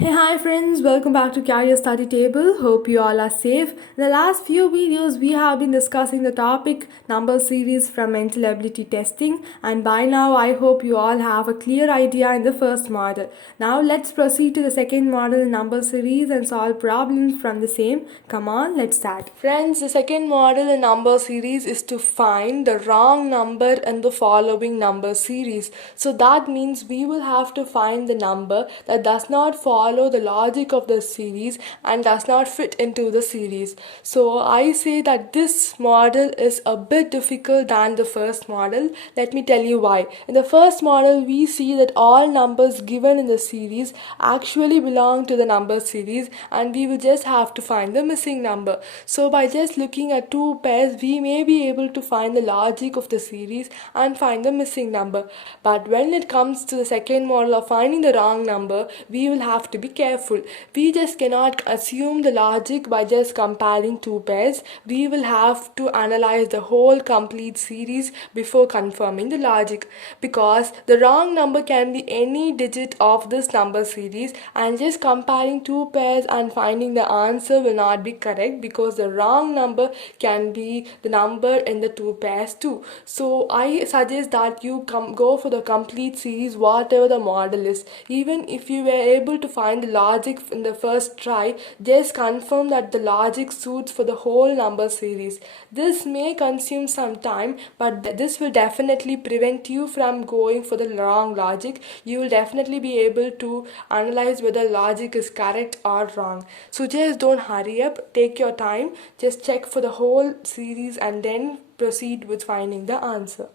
Hey, hi friends, welcome back to Career Study Table. Hope you all are safe. In the last few videos, we have been discussing the topic number series from mental ability testing, and by now, I hope you all have a clear idea in the first model. Now, let's proceed to the second model number series and solve problems from the same. Come on, let's start. Friends, the second model in number series is to find the wrong number in the following number series. So that means we will have to find the number that does not follow the logic of the series and does not fit into the series. So I say that this model is a bit difficult than the first model. Let me tell you why. In the first model, we see that all numbers given in the series actually belong to the number series, and we will just have to find the missing number. So by just looking at two pairs, we may be able to find the logic of the series and find the missing number. But when it comes to the second model of finding the wrong number, we will have to be careful. We just cannot assume the logic by just comparing two pairs. We will have to analyze the whole complete series before confirming the logic, because the wrong number can be any digit of this number series, and just comparing two pairs and finding the answer will not be correct, because the wrong number can be the number in the two pairs too. So I suggest that you go for the complete series whatever the model is. Even if you were able to find the logic in the first try, just confirm that the logic suits for the whole number series. This may consume some time, but this will definitely prevent you from going for the wrong logic. You will definitely be able to analyze whether logic is correct or wrong. So just don't hurry up, take your time, just check for the whole series and then proceed with finding the answer.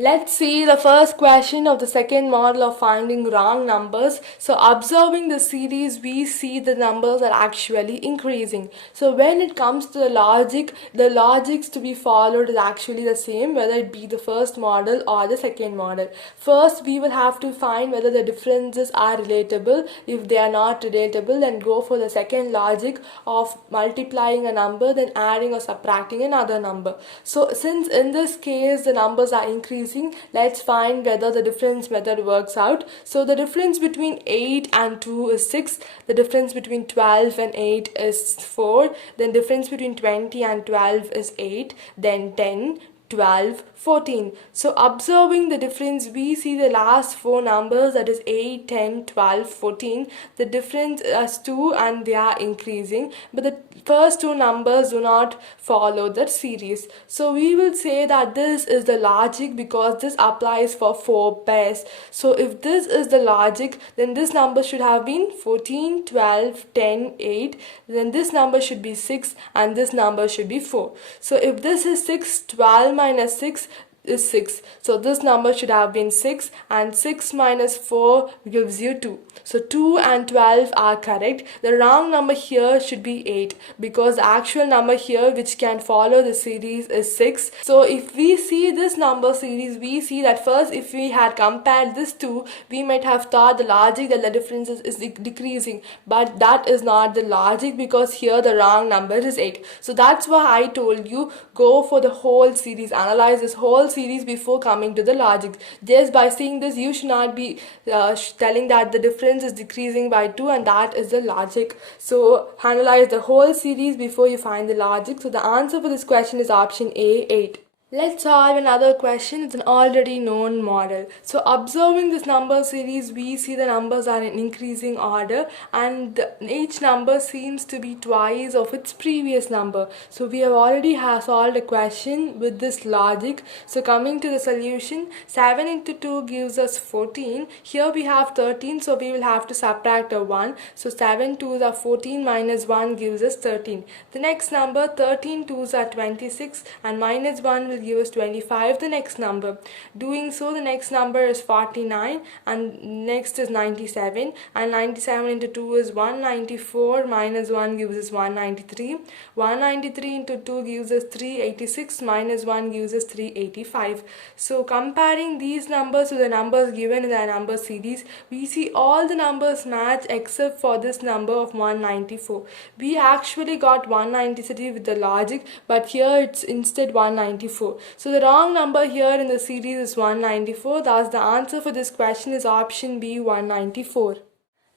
Let's see the first question of the second model of finding wrong numbers. So observing the series, we see the numbers are actually increasing. So when it comes to the logics to be followed is actually the same, whether it be the first model or the second model. First, we will have to find whether the differences are relatable. If they are not relatable, then go for the second logic of multiplying a number, then adding or subtracting another number. So since in this case the numbers are increasing, let's find whether the difference method works out. So the difference between 8 and 2 is 6. The difference between 12 and 8 is 4. Then difference between 20 and 12 is 8. Then 10, 12, 14. So observing the difference, we see the last four numbers, that is 8, 10, 12, 14. The difference is 2 and they are increasing, but the first two numbers do not follow that series. So we will say that this is the logic because this applies for four pairs. So if this is the logic, then this number should have been 14, 12, 10, 8. Then this number should be 6 and this number should be 4. So if this is 6, 12 minus 6 is 6. So this number should have been 6, and 6 minus 4 gives you 2. So 2 and 12 are correct. The wrong number here should be 8, because the actual number here which can follow the series is 6. So if we see this number series, we see that first if we had compared this two, we might have thought the logic that the difference is decreasing, but that is not the logic, because here the wrong number is 8. So that's why I told you go for the whole series, analyze this whole series before coming to the logic. Just by seeing this, you should not be telling that the difference is decreasing by 2 and that is the logic. So analyze the whole series before you find the logic. So the answer for this question is option A, 8. Let's solve another question. It's an already known model. So observing this number series, we see the numbers are in increasing order, and each number seems to be twice of its previous number. So we have already solved a question with this logic. So coming to the solution, 7 into 2 gives us 14. Here we have 13, so we will have to subtract a 1. So 7 2s are 14 minus 1 gives us 13. The next number, 13 2s are 26, and minus 1 will give us 25, the next number. Doing so, the next number is 49, and next is 97, and 97 into 2 is 194, minus 1 gives us 193. 193 into 2 gives us 386, minus 1 gives us 385. So comparing these numbers to the numbers given in the number series, we see all the numbers match except for this number of 194. We actually got 193 with the logic, but here it's instead 194. So the wrong number here in the series is 194. Thus the answer for this question is option B, 194.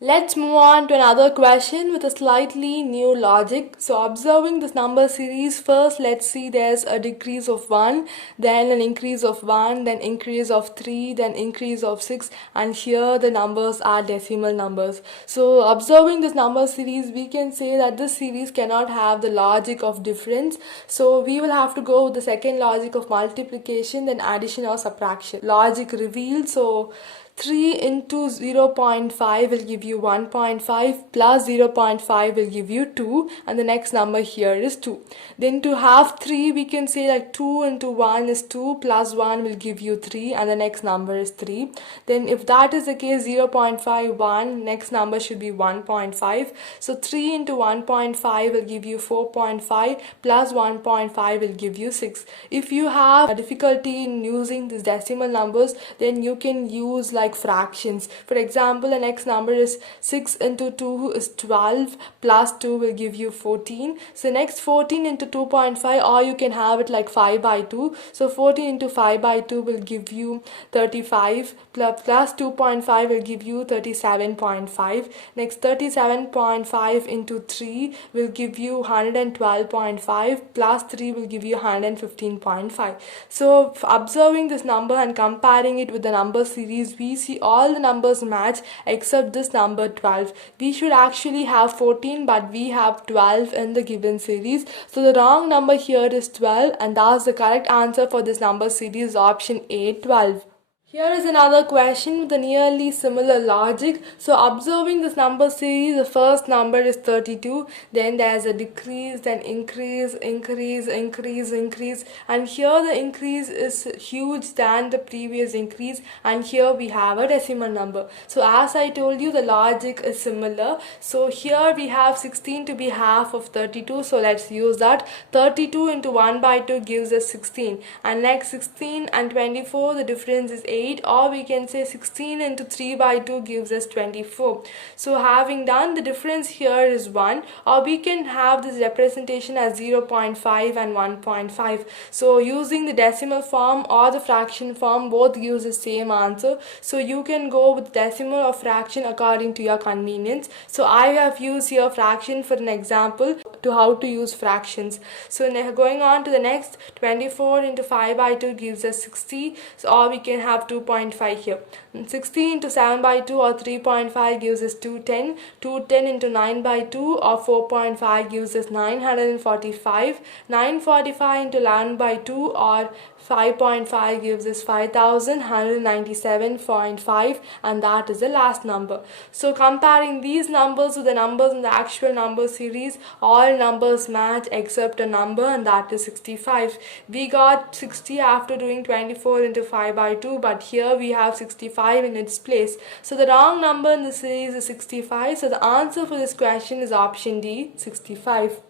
Let's move on to another question with a slightly new logic. So observing this number series, first let's see there's a decrease of 1, then an increase of 1, then increase of 3, then increase of 6, and here the numbers are decimal numbers. So observing this number series, we can say that this series cannot have the logic of difference. So we will have to go with the second logic of multiplication, then addition or subtraction. Logic revealed. So 3 into 0.5 will give you 1.5 plus 0.5 will give you 2, and the next number here is 2. Then to have 3, we can say like 2 into 1 is 2 plus 1 will give you 3, and the next number is 3. Then if that is the case, 0.5, 1, next number should be 1.5. So 3 into 1.5 will give you 4.5 plus 1.5 will give you 6. If you have a difficulty in using these decimal numbers, then you can use like fractions. For example, the next number is 6 into 2 is 12 plus 2 will give you 14. So next 14 into 2.5, or you can have it like 5 by 2. So 14 into 5 by 2 will give you 35 plus 2.5 will give you 37.5. Next 37.5 into 3 will give you 112.5 plus 3 will give you 115.5. So observing this number and comparing it with the number series, we see all the numbers match except this number 12. We should actually have 14, but we have 12 in the given series. So the wrong number here is 12, and thus the correct answer for this number series is option A, 12. Here is another question with a nearly similar logic. So observing this number series, the first number is 32, then there's a decrease, then increase, increase, increase, increase, and here the increase is huge than the previous increase, and here we have a decimal number. So as I told you, the logic is similar. So here we have 16 to be half of 32, so let's use that. 32 into 1 by 2 gives us 16, and next 16 and 24, the difference is 8, or we can say 16 into 3 by 2 gives us 24. So having done, the difference here is 1, or we can have this representation as 0.5 and 1.5. So using the decimal form or the fraction form, both gives the same answer. So you can go with decimal or fraction according to your convenience. So I have used here fraction for an example to how to use fractions. So going on to the next, 24 into 5 by 2 gives us 60, so, or we can have 2.5 here. 60 into 7 by 2 or 3.5 gives us 210. 210 into 9 by 2 or 4.5 gives us 945. 945 into 11 by 2 or 5.5 gives us 5197.5, and that is the last number. So comparing these numbers with the numbers in the actual number series, all numbers match except a number, and that is 65. We got 60 after doing 24 into 5 by 2, but here we have 65 in its place. So the wrong number in the series is 65. So the answer for this question is option D, 65.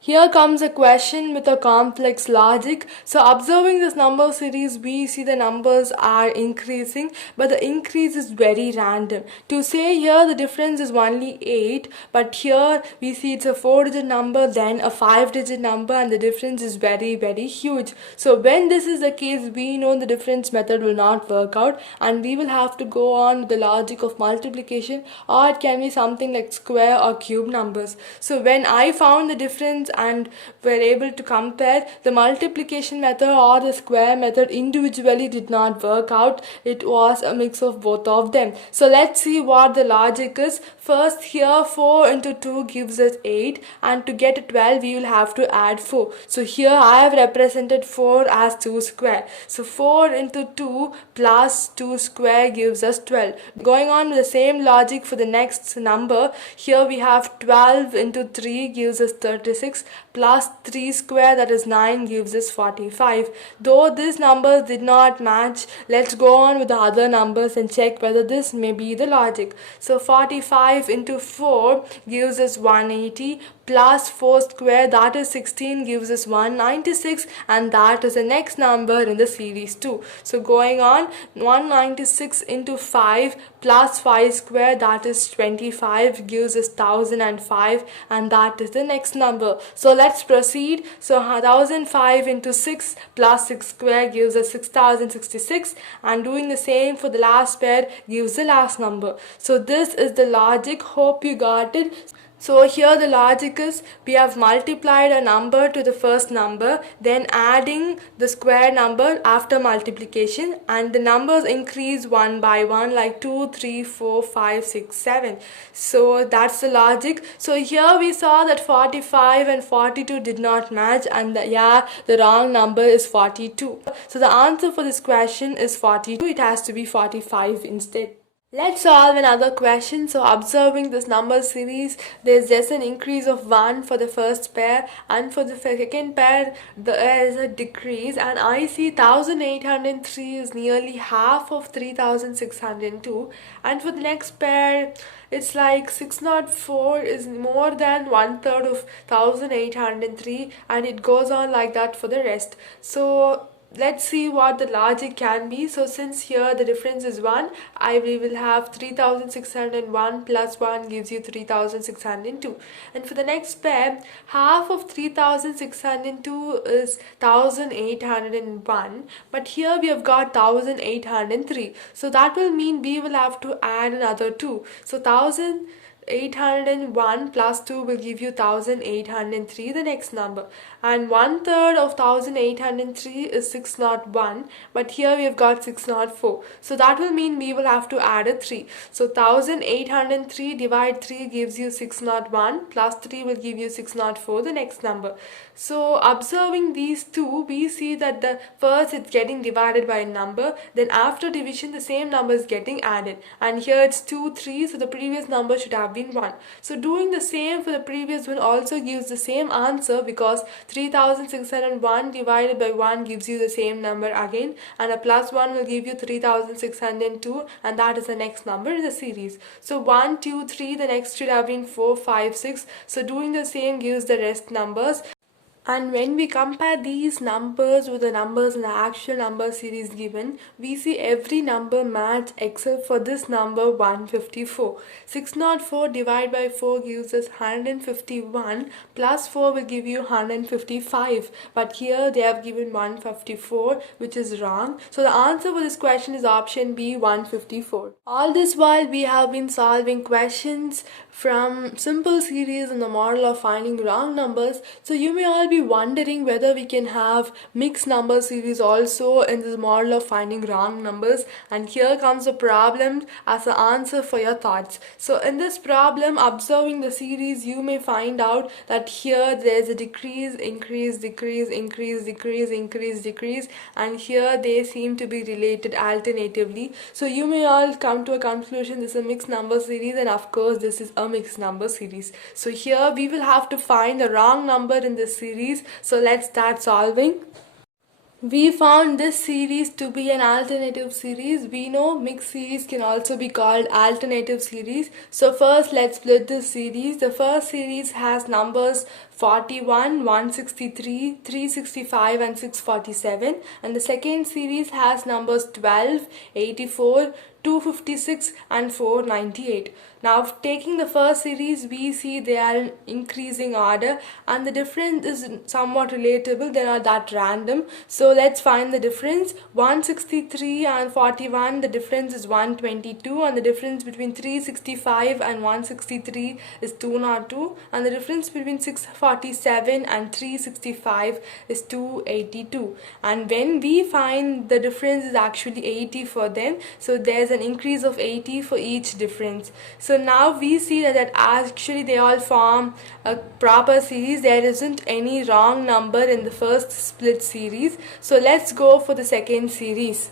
Here comes a question with a complex logic. So observing this number series, we see the numbers are increasing, but the increase is very random. To say here the difference is only 8, but here we see it's a 4-digit number, then a 5-digit number, and the difference is very, very huge. So when this is the case, we know the difference method will not work out, and we will have to go on with the logic of multiplication, or it can be something like square or cube numbers. So when I found the difference and were able to compare, the multiplication method or the square method individually did not work out. It was a mix of both of them. So let's see what the logic is. First, here 4 into 2 gives us 8, and to get 12 we will have to add 4. So here I have represented 4 as 2 square. So 4 into 2 plus 2 square gives us 12. Going on with the same logic for the next number, here we have 12 into 3 gives us 36, plus 3 square, that is 9, gives us 45. Though these numbers did not match, let's go on with the other numbers and check whether this may be the logic. So 45 into 4 gives us 180, plus 4 square, that is 16, gives us 196, and that is the next number in the series 2. So going on, 196 into 5 plus 5 square, that is 25, gives us 1005, and that is the next number. So let's proceed. So 1005 into 6 plus 6 square gives us 6066, and doing the same for the last pair gives the last number. So this is the logic. Hope you got it. So here the logic is, we have multiplied a number to the first number, then adding the square number after multiplication, and the numbers increase one by one, like 2, 3, 4, 5, 6, 7. So that's the logic. So here we saw that 45 and 42 did not match, and the wrong number is 42. So the answer for this question is 42. It has to be 45 instead. Let's solve another question. So observing this number series, there's just an increase of 1 for the first pair, and for the second pair there is a decrease, and I see 1803 is nearly half of 3602, and for the next pair it's like 604 is more than 1/3 of 1803, and it goes on like that for the rest. So let's see what the logic can be. So since here the difference is 1, we will have 3601 plus 1 gives you 3602. And for the next pair, half of 3602 is 1801, but here we have got 1803. So that will mean we will have to add another 2. So 1801 plus 2 will give you 1803, the next number, and 1/3 of 1803 is 601, but here we have got 604. So that will mean we will have to add a 3. So 1803 divide 3 gives you 601, plus 3 will give you 604, the next number. So observing these two, we see that the first it's getting divided by a number, then after division the same number is getting added, and here it's 2, 3, so the previous number should have been 1. So doing the same for the previous one also gives the same answer, because 3601 divided by 1 gives you the same number again, and a plus 1 will give you 3602, and that is the next number in the series. So 1, 2, 3, the next should have been 4, 5, 6. So doing the same gives the rest numbers. And when we compare these numbers with the numbers in the actual number series given, we see every number match except for this number 154. 604 divided by 4 gives us 151, plus 4 will give you 155. But here they have given 154, which is wrong. So the answer for this question is option B, 154. All this while we have been solving questions from simple series in the model of finding wrong numbers. So you may all be wondering whether we can have mixed number series also in this model of finding wrong numbers, and here comes the problem as an answer for your thoughts. So in this problem, observing the series, you may find out that here there is a decrease, increase, decrease, increase, decrease, increase, decrease, and here they seem to be related alternatively. So you may all come to a conclusion this is a mixed number series, and of course this is a mixed number series. So here we will have to find the wrong number in this series. So let's start solving. We found this series to be an alternative series. We know mixed series can also be called alternative series. So first let's split this series. The first series has numbers 41, 163, 365 and 647, and the second series has numbers 12, 84, 256 and 498. Now taking the first series, we see they are in increasing order, and the difference is somewhat relatable, they are not that random. So let's find the difference. 163 and 41, the difference is 122, and the difference between 365 and 163 is 202, and the difference between 647 and 365 is 282. And when we find the difference is actually 80 for them, so there's an increase of 80 for each difference. So now we see that actually they all form a proper series. There isn't any wrong number in the first split series. So let's go for the second series.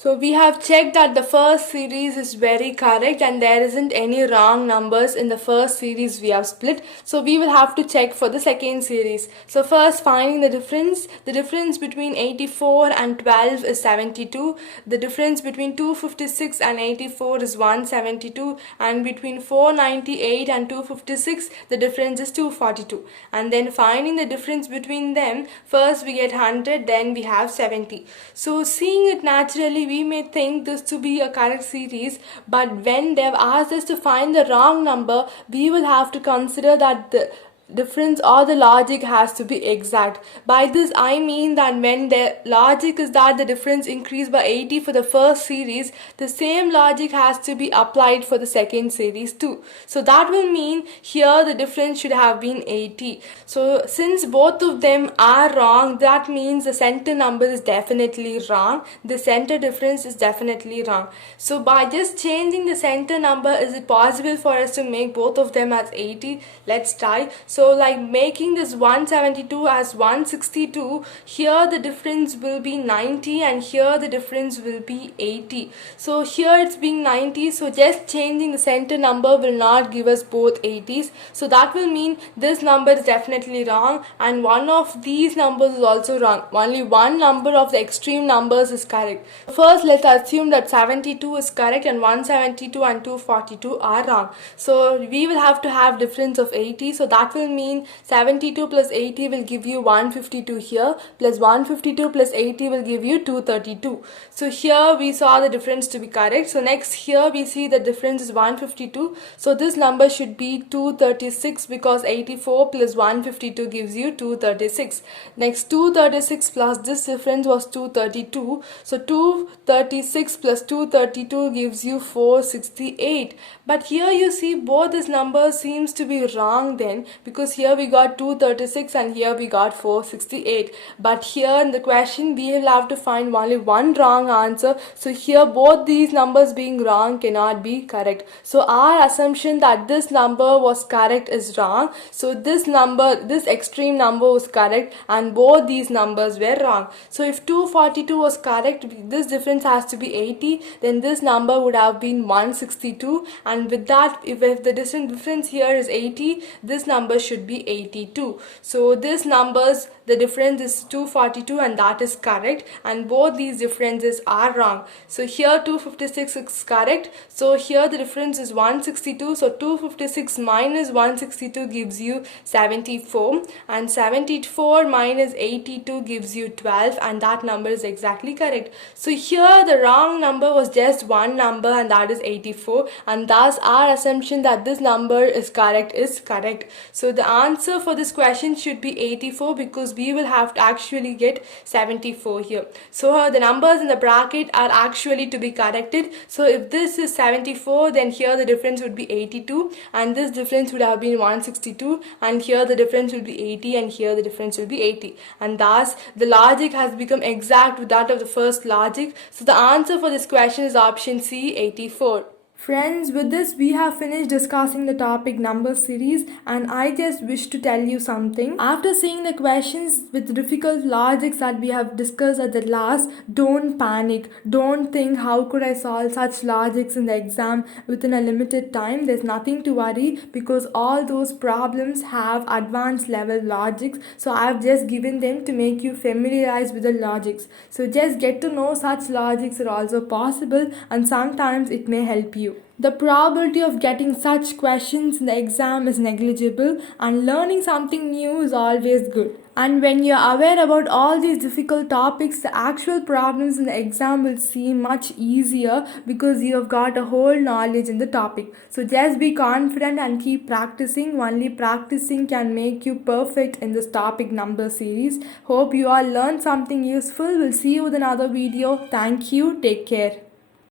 So we have checked that the first series is very correct and there isn't any wrong numbers in the first series we have split. So we will have to check for the second series. So first, finding the difference. The difference between 84 and 12 is 72. The difference between 256 and 84 is 172, and between 498 and 256 the difference is 242. And then finding the difference between them, first we get 100, then we have 70. So seeing it naturally, we may think this to be a correct series, but when they've asked us to find the wrong number, we will have to consider that the difference or the logic has to be exact. By this I mean that when the logic is that the difference increased by 80 for the first series, the same logic has to be applied for the second series too. So that will mean here the difference should have been 80. So since both of them are wrong, that means the center number is definitely wrong. The center difference is definitely wrong. So by just changing the center number, is it possible for us to make both of them as 80? Let's try. So like making this 172 as 162, here the difference will be 90 and here the difference will be 80. So here it's being 90, so just changing the center number will not give us both 80s. So that will mean this number is definitely wrong and one of these numbers is also wrong. Only one number of the extreme numbers is correct. First, let's assume that 72 is correct and 172 and 242 are wrong. So we will have to have difference of 80. So that will mean 72 plus 80 will give you 152 here, plus 152 plus 80 will give you 232. So here we saw the difference to be correct. So next here we see the difference is 152. So this number should be 236 because 84 plus 152 gives you 236. Next 236 plus this difference was 232. So 236 plus 232 gives you 468. But here you see both these numbers seems to be wrong then, because here we got 236 and here we got 468. But here in the question we will have to find only one wrong answer. So here both these numbers being wrong cannot be correct. So our assumption that this number was correct is wrong. So this extreme number was correct and both these numbers were wrong. So if 242 was correct, this difference has to be 80, then this number would have been 162, and with that, if the difference here is 80, this number should be 82. So this numbers, the difference is 242 and that is correct, and both these differences are wrong. So here 256 is correct. So here the difference is 162. So 256 minus 162 gives you 74, and 74 minus 82 gives you 12, and that number is exactly correct. So here the wrong number was just one number and that is 84, and thus our assumption that this number is correct is correct. So the answer for this question should be 84 because we will have to actually get 74 here. So the numbers in the bracket are actually to be corrected. So if this is 74, then here the difference would be 82, and this difference would have been 162, and here the difference will be 80, and here the difference will be 80, and thus the logic has become exact with that of the first logic. So the answer for this question is option C, 84. Friends, with this we have finished discussing the topic number series, and I just wish to tell you something. After seeing the questions with difficult logics that we have discussed at the last, don't panic. Don't think how could I solve such logics in the exam within a limited time. There's nothing to worry because all those problems have advanced level logics. So I've just given them to make you familiarized with the logics. So just get to know such logics are also possible, and sometimes it may help you. The probability of getting such questions in the exam is negligible, and learning something new is always good. And when you're aware about all these difficult topics, the actual problems in the exam will seem much easier because you have got a whole knowledge in the topic. So just be confident and keep practicing. Only practicing can make you perfect in this topic number series. Hope you all learned something useful. We'll see you with another video. Thank you. Take care.